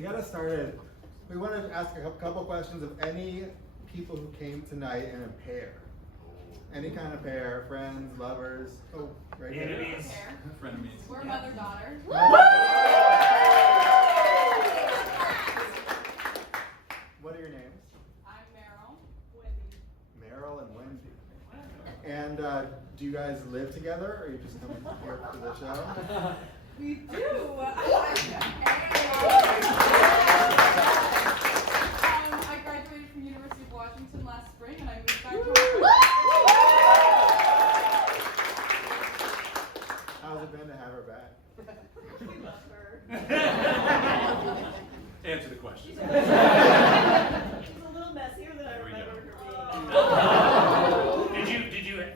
to get us started, we want to ask a couple questions of any people who came tonight in a pair. Any kind of pair, friends, lovers, right here. Enemies. Frenemies. We're mother-daughter. What are your names? I'm Meryl. Wendy. Meryl and Wendy. And do you guys live together, or are you just coming here for the show? We do. I graduated from University of Washington last spring, and I moved back to How's it been to have her back? We love her. Answer the question. It's a little messier than I There we remember go. her being.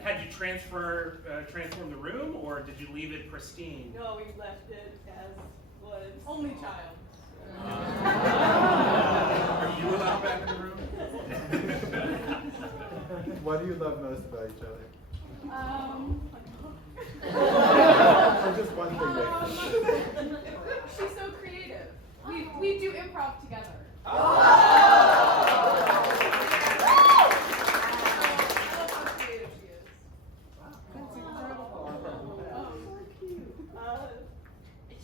Had you transform the room, or did you leave it pristine? No, we left it as was. Only child. Are you allowed back in the room? What do you love most about each other? Or just one thing. She's so creative. We do improv together. I love how creative she is.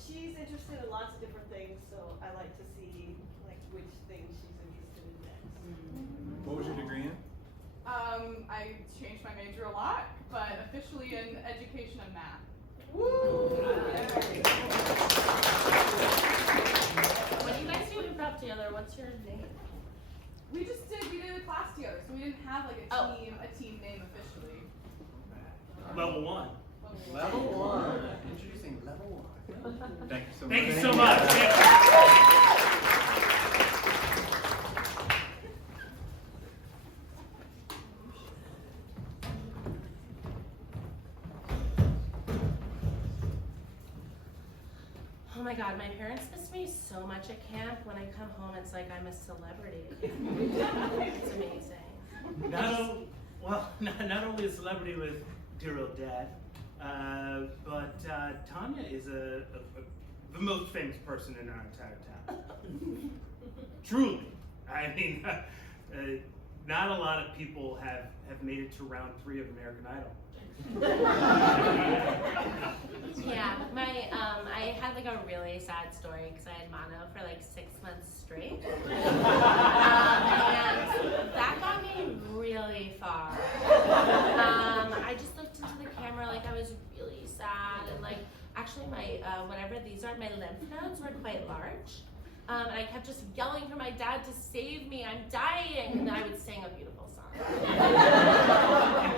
She's interested in lots of different things, so I like to see which things she's interested in next. What was your degree in? I changed my major a lot, but officially in education and math. When you guys do improv together, what's your name? We did a class together, so we didn't have like a team name officially. Level 1. Level 1. Introducing level 1. Thank you so much. Thank you so much. Thank Oh my god, my parents miss me so much at camp. When I come home, it's like I'm a celebrity again. It's amazing. Not only a celebrity with dear old dad, but Tanya is the most famous person in our entire town. Truly. I mean, not a lot of people have made it to round 3 of American Idol. Yeah, I had like a really sad story because I had mono for like 6 months straight. And that got me really far. I just looked into the camera like I was really sad, and like actually my, whatever these are, my lymph nodes were quite large. And I kept just yelling for my dad to save me, I'm dying, and then I would sing a beautiful song. And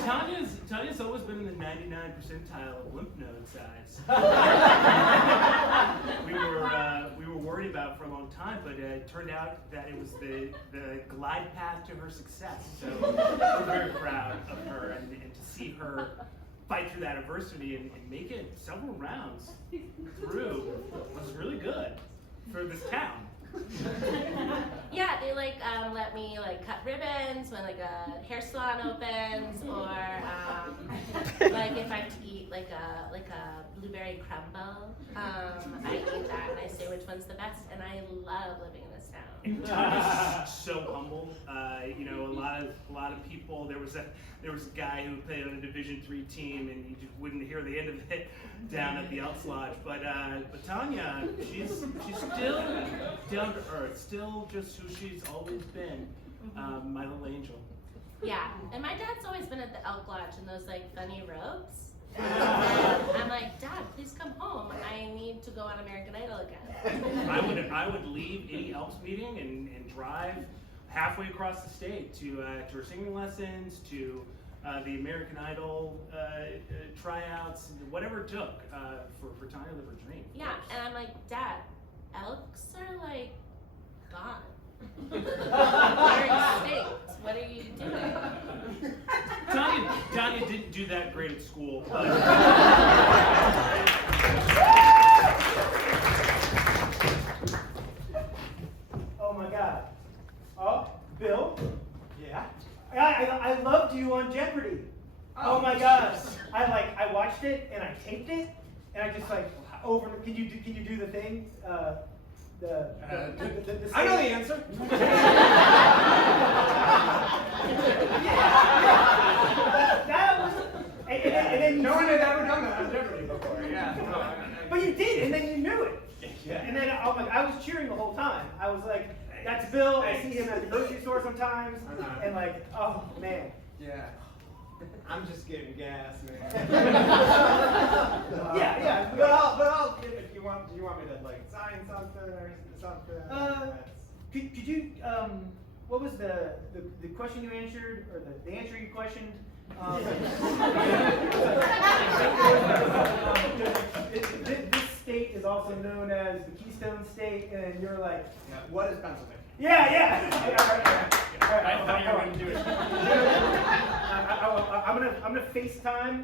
Tanya's always been in the 99 percentile of lymph node size. we were worried about it for a long time, but it turned out that it was the glide path to her success. So we're very proud of her, and to see her fight through that adversity and make it several rounds through was really good for this town. Yeah, they like let me like cut ribbons when like a hair salon opens, or like if I have to eat like a blueberry crumble, I eat that and I say which one's the best, and I love living in this town. And Tanya's so humble. You know, a lot of people. There was a guy who played on a Division III team, and you just wouldn't hear the end of it down at the Elks Lodge. But Tanya, she's still down to earth, still just who she's always been, my little angel. Yeah, and my dad's always been at the Elk Lodge in those like funny robes. I'm like, Dad, please come home. I need to go on American Idol again. I would leave any Elks meeting and drive halfway across the state to her singing lessons, to the American Idol tryouts, whatever it took for Tanya to live her dream. Yeah, and I'm like, Dad, Elks are like gone. They're extinct. What are you doing? Tanya didn't do that great at school, but Oh my God. Oh, Bill? Yeah? I loved you on Jeopardy. Oh my gosh. I watched it and I taped it and I just like can you do the thing? I know the answer. That was, and then you No one had ever done that on Jeopardy before. Yeah. But you did, and then you knew it. Yeah. And then I was cheering the whole time. I was like, that's Bill. I see him at the grocery store sometimes, and like, oh man. Yeah. I'm just getting gas, man. Yeah. But I'll if you want. Do you want me to like sign something or something? Could you what was the question you answered, or the answer you questioned? This state is also known as the Keystone State, and you're like, Yeah. What is Pennsylvania? yeah. All right. I thought you were going to do it. I'm gonna FaceTime.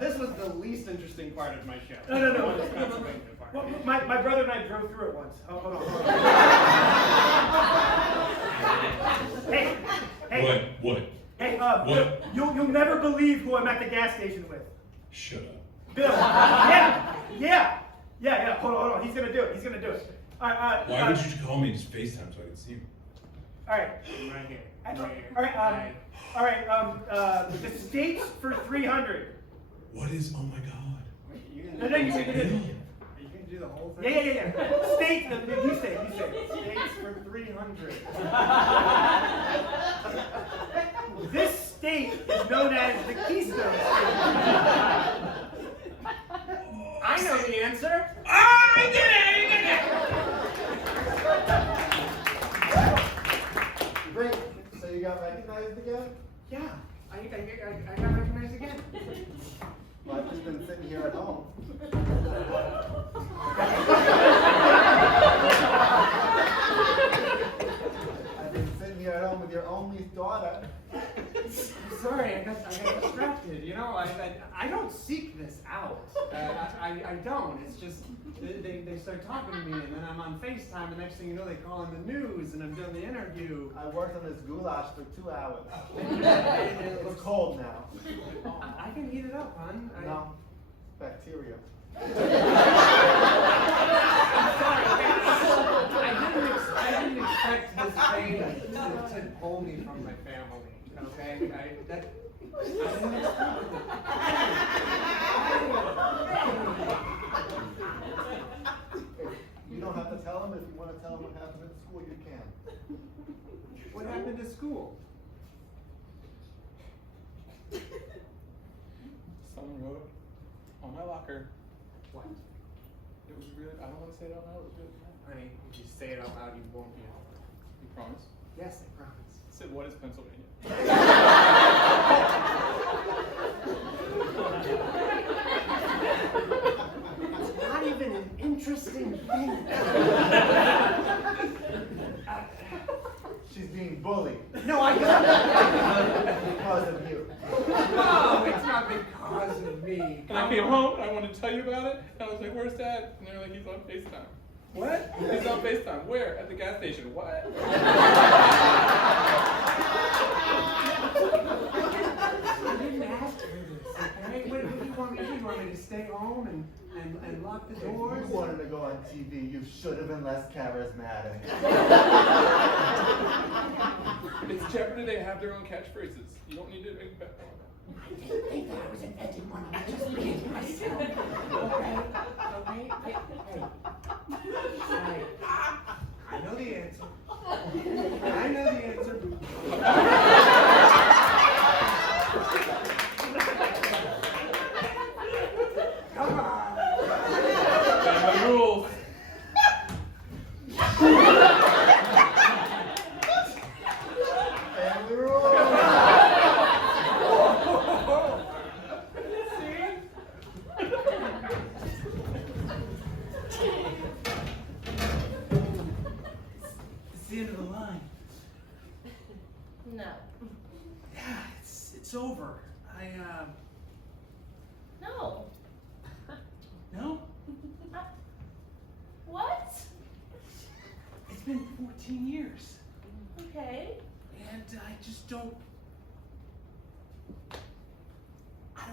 This was the least interesting part of my show. No. This Pennsylvania part. Well, my brother and I drove through it once. Oh, hold on. Hey. What? Hey, What? You'll never believe who I'm at the gas station with. Shut up. Bill. Yeah. Hold on. He's gonna do it. All right. Why would you call me just FaceTime so I can see you? All right. I'm right here. All right. The states for 300. What is? Oh my God. Wait, you No, gonna you do say the- it. Are you going to do the whole thing? Yeah. States. You say. States for 300. This state is known as the Keystone State. I know the answer. I did it! Great. So you got recognized again? Yeah, I got recognized again. Well, I've just been sitting here at home. I've been sitting here at home with your only daughter. Sorry, I got distracted. You know, I don't seek this out. I don't. It's just they start talking to me, and then I'm on FaceTime. The next thing you know, they call in the news, and I'm doing the interview. I worked on this goulash for 2 hours. It's cold now. I can heat it up, hon. No, bacteria. I didn't expect this pain to pull me from my family. Okay, I didn't expect You don't have to tell them. If you want to tell them what happened at school, you can. What happened to school? Someone wrote on my locker. What? It was really, I don't want to say it out loud, it was really bad. Honey, if you say it out loud, you won't be able to. You promise? Yes, I promise. It said, what is Pennsylvania? It's not even an interesting thing. She's being bullied No, I got it. because of you. No, it's not because of me. And I came home and I wanted to tell you about it. And I was like, where's Dad? And they were like, he's on FaceTime. What? He's on FaceTime. Where? At the gas station. What? I didn't ask for this, okay? What do you want me to do? You want me to stay home and lock the If doors? you wanted to go on TV, you should have been less charismatic. It's Jeopardy. They have their own catchphrases. You don't need to make that one. I didn't think that I was inventing one. I just being myself. Okay? Hey. I know the answer. I know the answer. Come on. The rules. Family rules. It's the end of the line. No. Yeah, it's over. No. No? What? It's been 14 years. Okay. And I just don't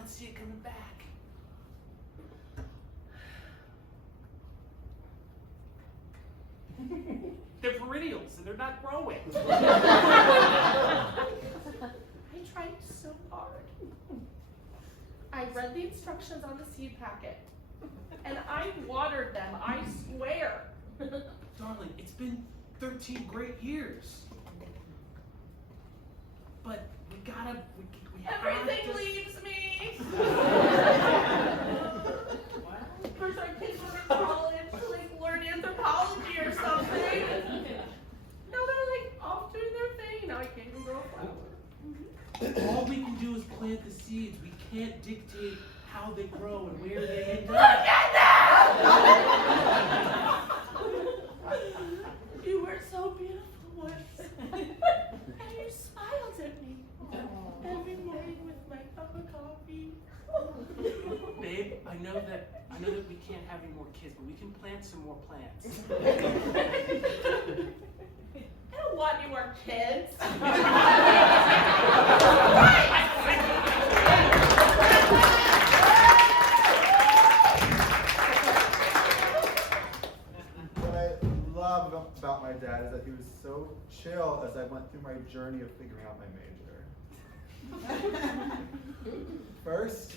see it coming back. They're perennials and they're not growing. I tried so hard. I read the instructions on the seed packet, and I watered them, I swear. Darling, it's been 13 great years. But we gotta, we have Everything to... leaves me. First our kids were in college to like learn anthropology or something. Now they're like off doing their thing. Now I can't even grow a flower. All we can do is plant the seeds. We can't dictate how they grow and where they end Look up. at them! You were so beautiful once. And you smiled at me every morning with my cup of coffee. Babe, I know that we can't have any more kids, but we can plant some more plants. I don't want any more kids. What I love about my dad is that he was so chill as I went through my journey of figuring out my major. First,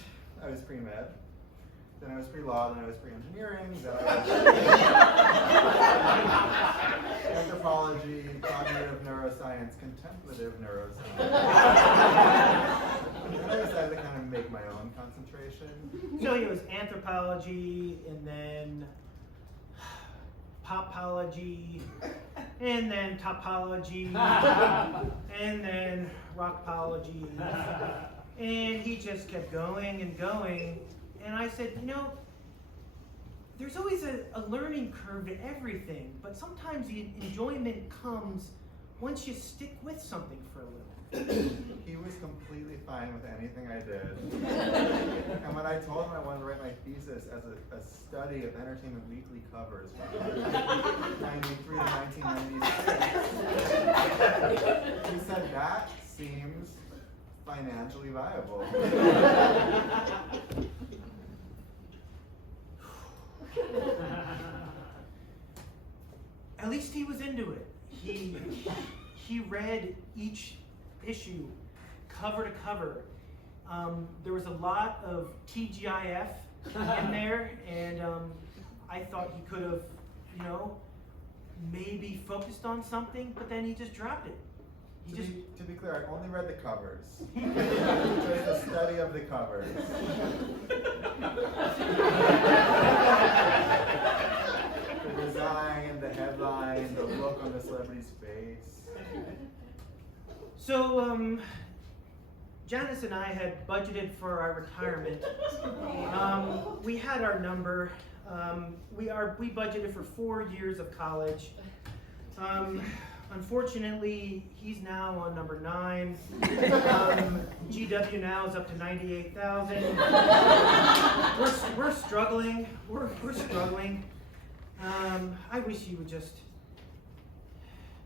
I was pre-med, then I was pre-law, then I was pre-engineering, then I was anthropology, cognitive neuroscience, contemplative neuroscience. And then I decided to kind of make my own concentration. So it was anthropology, and then popology, and then topology, and then rockology. And he just kept going and going. And I said, you know, there's always a learning curve to everything, but sometimes the enjoyment comes once you stick with something for a little. He was completely fine with anything I did. And when I told him I wanted to write my thesis as a study of Entertainment Weekly covers from 1993 to 1996, he said that seems financially viable. At least he was into it. He read each issue cover to cover. There was a lot of TGIF in there, and I thought he could have, you know, maybe focused on something, but then he just dropped it. To be clear, I only read the covers. Just a study of the covers. The design, the headline, the look on the celebrity's face. So, Janice and I had budgeted for our retirement. We had our number. We budgeted for 4 years of college. Unfortunately, he's now on number 9. GW now is up to 98,000. We're struggling. We're struggling. I wish he would just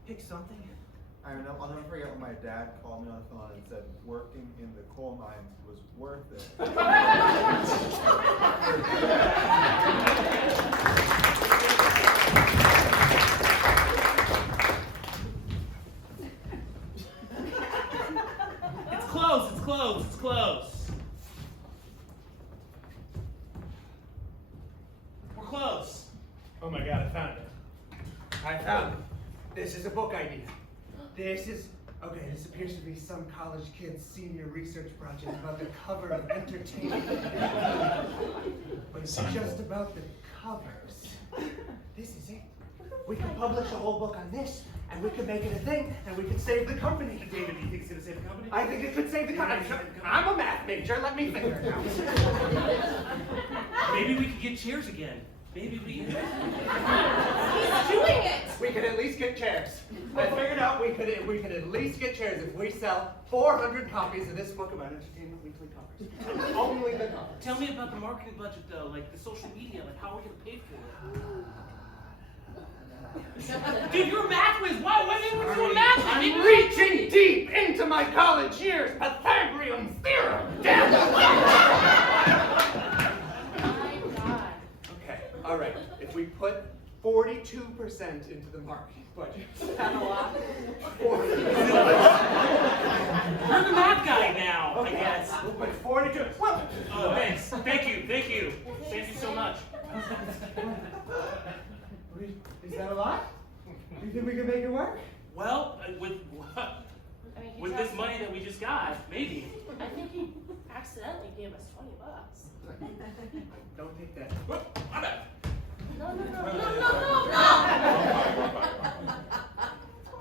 pick something. I'll never forget when my dad called me on the phone and said working in the coal mines was worth it. It's close, it's close, it's close. We're close. Oh my god, I found it. I found it. This is a book idea. This appears to be some college kid's senior research project about the cover of Entertainment. But it's just about the covers. This is it. We could publish a whole book on this, and we could make it a thing, and we could save the company. David, do you think it's gonna save the company? I think it could save the company. I'm a math major. Let me figure it out. Maybe we could get chairs again. Maybe we. He's doing it! We could at least get chairs. I figured out we could at least get chairs if we sell 400 copies of this book about Entertainment Weekly covers. Only the covers. Tell me about the marketing budget though, like the social media, like how are we gonna pay for it? Dude, you're a math whiz. Why didn't we do a math? I'm reaching deep into my college years. Pythagorean theorem. Damn it! My God. Okay, all right. If we put 42% into the marketing budget. Is that a lot? You're the math guy now, I guess. But 42. Well, Oh, thanks. Thank you so much. Is that a lot? You think we can make it work? Well, with I mean, he with just- this money that we just got, maybe. I think he accidentally gave us $20. Don't take that. Whoop, my bad. No.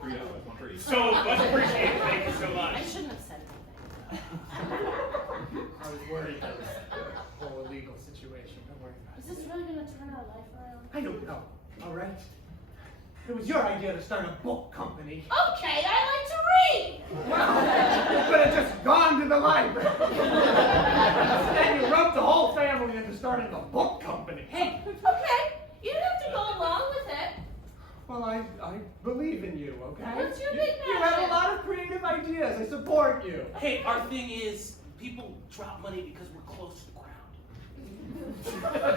$3, not free. So much appreciated. Thank you so I much. shouldn't have said anything. I was worried about the whole illegal situation. Don't worry about Is this really gonna turn our life around? it. I don't know. All right. It was your idea to start a book company. Okay, I like to read. Well, you could have just gone to the library. Instead, you roped the whole family into starting a book company. Hey, okay, you don't have to go along with it. Well, I believe in you, okay? What's your big You have a passion? lot of creative ideas. I support you. Hey, our thing is people drop money because we're close to the ground.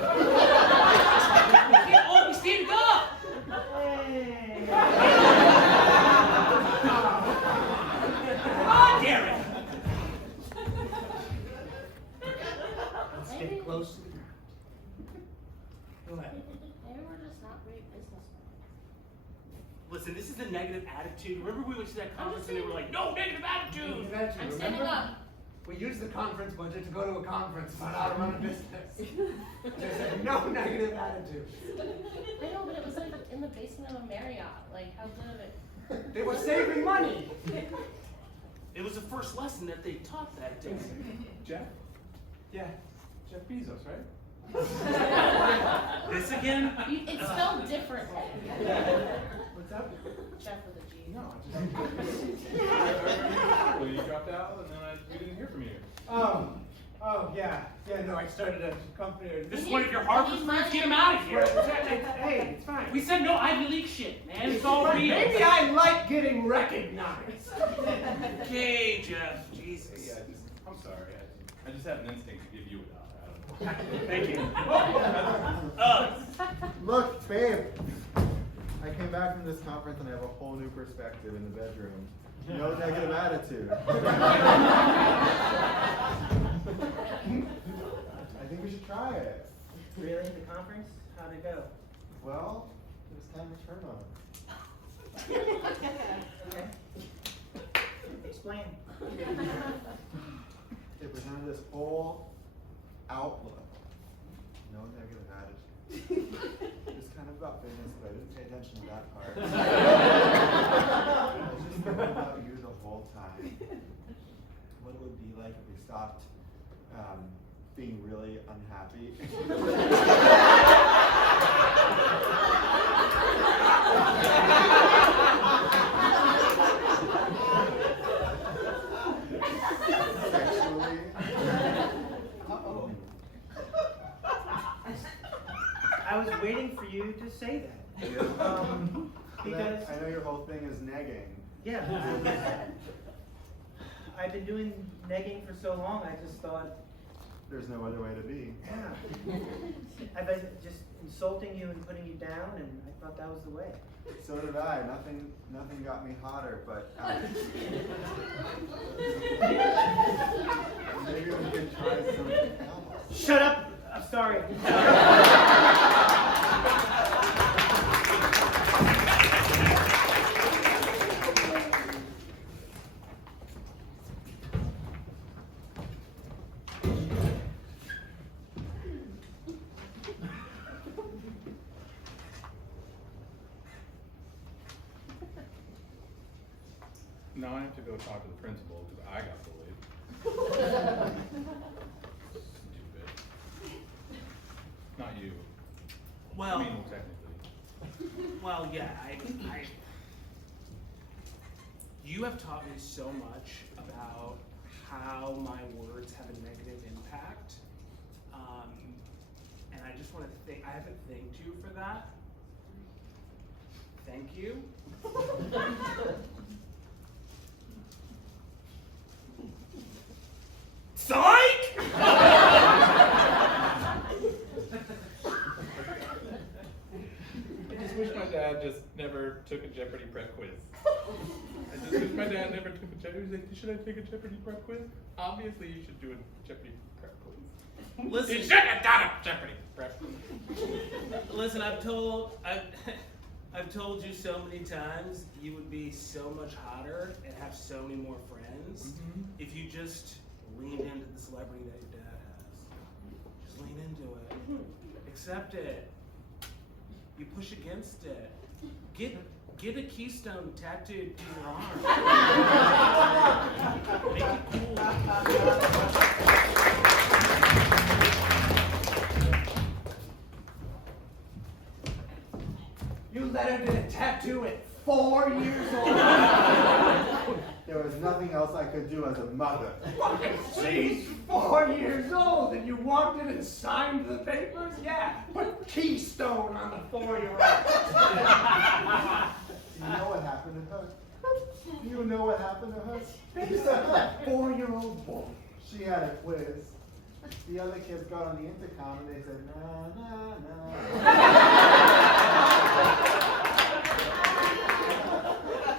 We can't always stand up. Hey. Come on, Gary. Let's Maybe- get close to the ground. Go ahead. Maybe we're just not great businessmen. Listen, this is a negative attitude. Remember we went to that conference and they were like, no negative attitude. I'm standing up. We used the conference budget to go to a conference on how to run a business. They said no negative attitude. I know, but it was like in the basement of a Marriott. Like, how good of it? They were saving money. It was the first lesson that they taught that day. Jeff? Yeah, Jeff Bezos, right? This again? It's spelled differently. What's up? Jeff with a G. No, I just. Well, you dropped out, and then we didn't hear from you. Oh, yeah. No, I started a company. This is one of your Harvard friends. Get him out of here. Hey, it's fine. We said no Ivy League shit, man. It's all real. Maybe I like getting recognized. Okay, Jeff. Jesus. Yeah, I'm sorry. I just have an instinct to give you $1. I don't know. Thank you. Look, babe. I came back from this conference and I have a whole new perspective in the bedroom. No negative attitude. I think we should try it. Really? The conference? How'd it go? Well, it was time to turn on it. Okay. Explain. It presented this whole outlook. No negative attitude. It was kind of about business, but I didn't pay attention to that part. I was just thinking about you the whole time. What it would be like if we stopped being really unhappy. Sexually. Uh-oh. I was waiting for you to say that. Because I know your whole thing is negging. yeah, I've been doing negging for so long. I just thought, There's no other way to be. yeah, I've been just insulting you and putting you down, and I thought that was the way. So did I. Nothing got me hotter, but maybe we can try something else. Shut up! I'm sorry. Now I have to go talk to the principal because I got bullied. Stupid. Not you. Well, I mean, technically. well, yeah. You have taught me so much about how my words have a negative impact, and I just want to I haven't thanked you for that. Thank you. Psych! took a Jeopardy prep quiz. Because my dad never took a Jeopardy. He's like, should I take a Jeopardy prep quiz? Obviously, you should do a Jeopardy prep quiz. Listen, You should have done a Jeopardy prep quiz. listen, I've told you so many times you would be so much hotter and have so many more friends if you just leaned into the celebrity that your dad has. Just lean into it. Accept it. You push against it. Get a keystone tattooed to your arm. Make it cool. You let her get a tattoo at 4 years old? There was nothing else I could do as a mother. She's 4 years old and you walked in and signed the papers? Yeah, put Keystone on the 4-year-old. Do you know what happened to her? Do you know what happened to her? That 4-year-old boy. She had a quiz. The other kids got on the intercom and they said, na, na, na.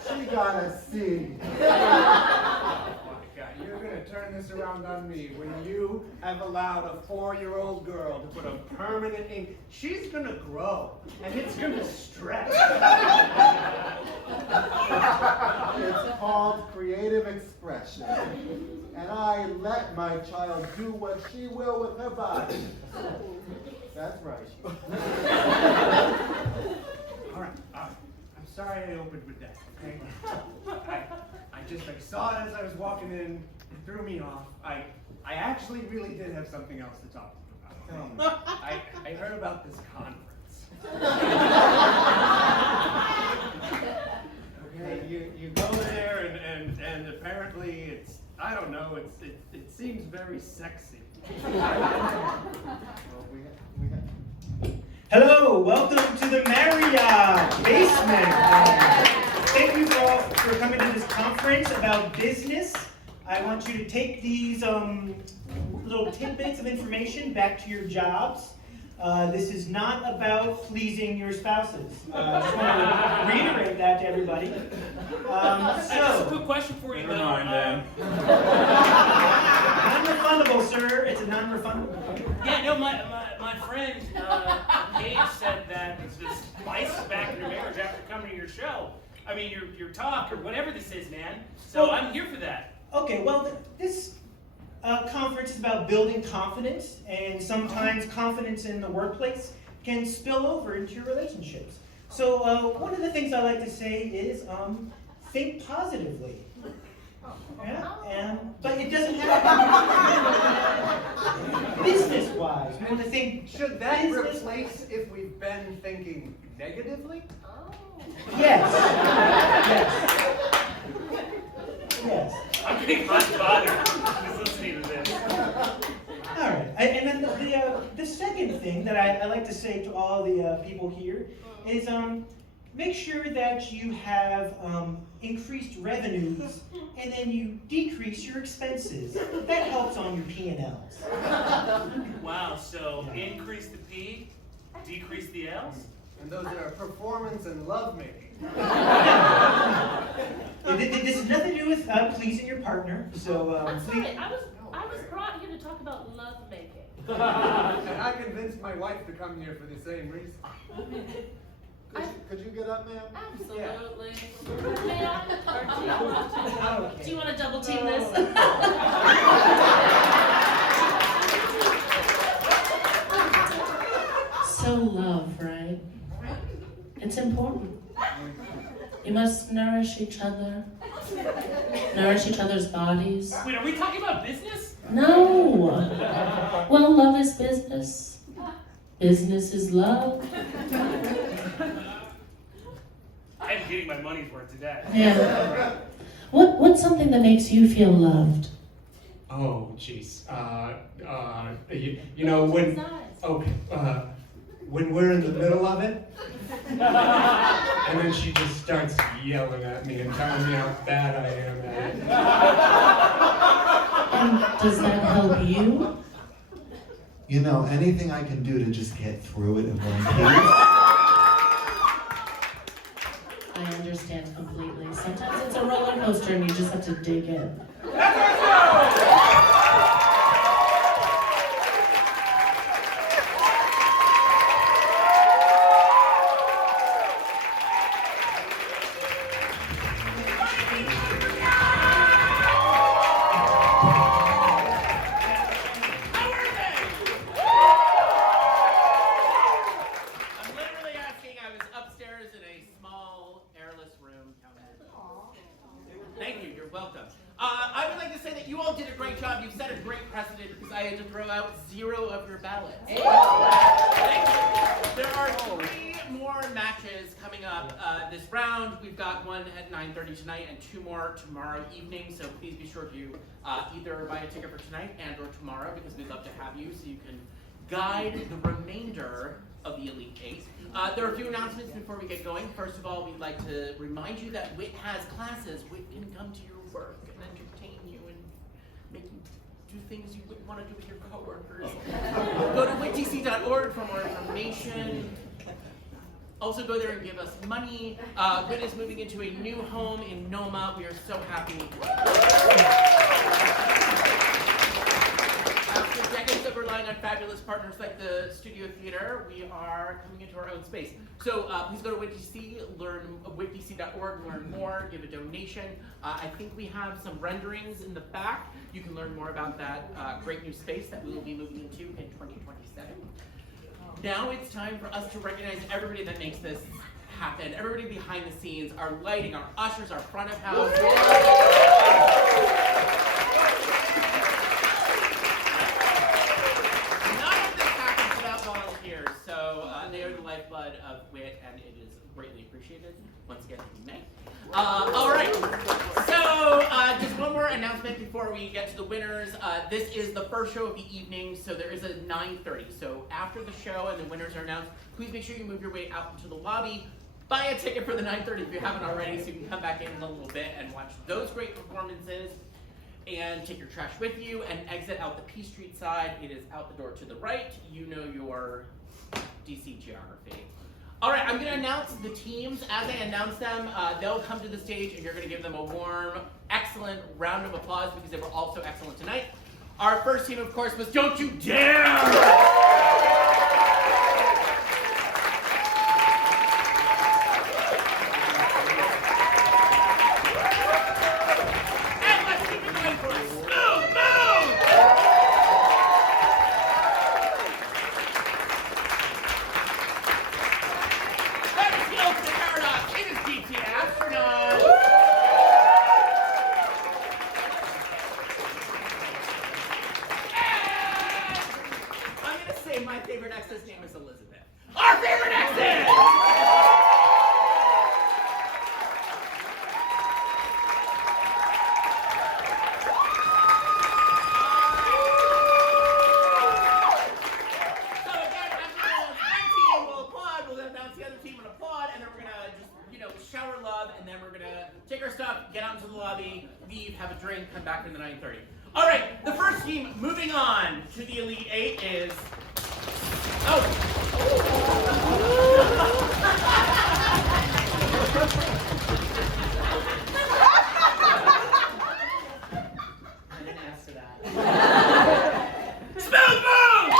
She got a C. Oh my God, you're gonna turn this around on me when you have allowed a 4-year-old girl to put a permanent ink. She's gonna grow and it's gonna stretch. It's called creative expression. And I let my child do what she will with her body. That's right. All right. I'm sorry I opened with that, okay? I saw it as I was walking in, it threw me off. I actually really did have something else to talk to you about. I heard about this conference. Okay, you go there and apparently it's, I don't know, it seems very sexy. Well, we Hello, welcome to the Marriott basement. Thank you all for coming to this conference about business. I want you to take these little tidbits of information back to your jobs. This is not about pleasing your spouses. I just want to reiterate that to everybody. Just a quick question for you, Never though. mind, then. Non-refundable, sir. It's a non-refundable. Yeah, no, my friend Paige said that it's just spice back in your marriage after coming to your show. I mean, your talk or whatever this is, man. So Well, I'm here for that. Okay, well, this conference is about building confidence, and sometimes confidence in the workplace can spill over into your relationships. So one of the things I like to say is think positively. Yeah, but it doesn't have to be business-wise. We want to think Should that business- replace if we've been thinking negatively? Yes. Yes. I'm getting hot bothered just listening to this. All right, and then the second thing that I like to say to all the people here is make sure that you have increased revenues and then you decrease your expenses. That helps on your P&Ls. Wow, so increase the P, decrease the L's? And those are performance and lovemaking. This has nothing to do with pleasing your partner, so I'm please. sorry, I was brought here to talk about love making. And I convinced my wife to come here for the same reason. Could you get up, ma'am? Absolutely. May I? Or do you want to? Okay. Do you want to double team this? So love, right? It's important. You must nourish each other. Nourish each other's bodies. Wait, are we talking about business? No. Well, love is business. Business is love. I'm getting my money's worth today. Yeah. What's something that makes you feel loved? Oh, jeez. You know, when, when we're in the middle of it, and then she just starts yelling at me and telling me how bad I am at it. And does that help you? You know, anything I can do to just get through it in one piece. I understand completely. Sometimes it's a roller coaster and you just have to dig in. I'm literally asking. I was upstairs in a small, airless room. Thank you. You're welcome. I would like to say that you all did a great job. You've set a great precedent because I had to throw out 0 of your ballots. Thank you. There are 3 more matches coming up this round. We've got one at 9:30 tonight and 2 more tomorrow evening. So please be sure to either buy a ticket for tonight and or tomorrow because we'd love to have you so you can guide the remainder of the Elite Eight. There are a few announcements before we get going. First of all, we'd like to remind you that WIT has classes. WIT can come to your work and entertain you and make you do things you wouldn't want to do with your coworkers. Go to witdc.org for more information. Also go there and give us money. WIT is moving into a new home in Noma. We are so happy. After decades of relying on fabulous partners like the Studio Theater, we are coming into our own space. So please go to WITDC, learn witdc.org, learn more, give a donation. I think we have some renderings in the back. You can learn more about that great new space that we will be moving into in 2027. Now it's time for us to recognize everybody that makes this happen. Everybody behind the scenes, our lighting, our ushers, our front of house. Volunteers, so they are the lifeblood of WIT, and it is greatly appreciated. Once again, thank you. All right, so just one more announcement before we get to the winners. This is the first show of the evening, so there is a 9:30. So after the show and the winners are announced, please make sure you move your way out into the lobby. Buy a ticket for the 9:30 if you haven't already, so you can come back in a little bit and watch those great performances. And take your trash with you and exit out the P Street side. It is out the door to the right. You know your DC geography. All right, I'm gonna announce the teams. As I announce them, they'll come to the stage and you're gonna give them a warm, excellent round of applause because they were all so excellent tonight. Our first team, of course, was Don't You Dare! My favorite ex's name is Elizabeth. Our favorite exes! So again, after one team will applaud, we'll announce the other team and applaud, and then we're gonna just, shower love, and then we're gonna take our stuff, get out into the lobby, leave, have a drink, come back in the 9:30. All right, the first team moving on to the Elite Eight is. I didn't ask for that. Smooth move!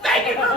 Thank you for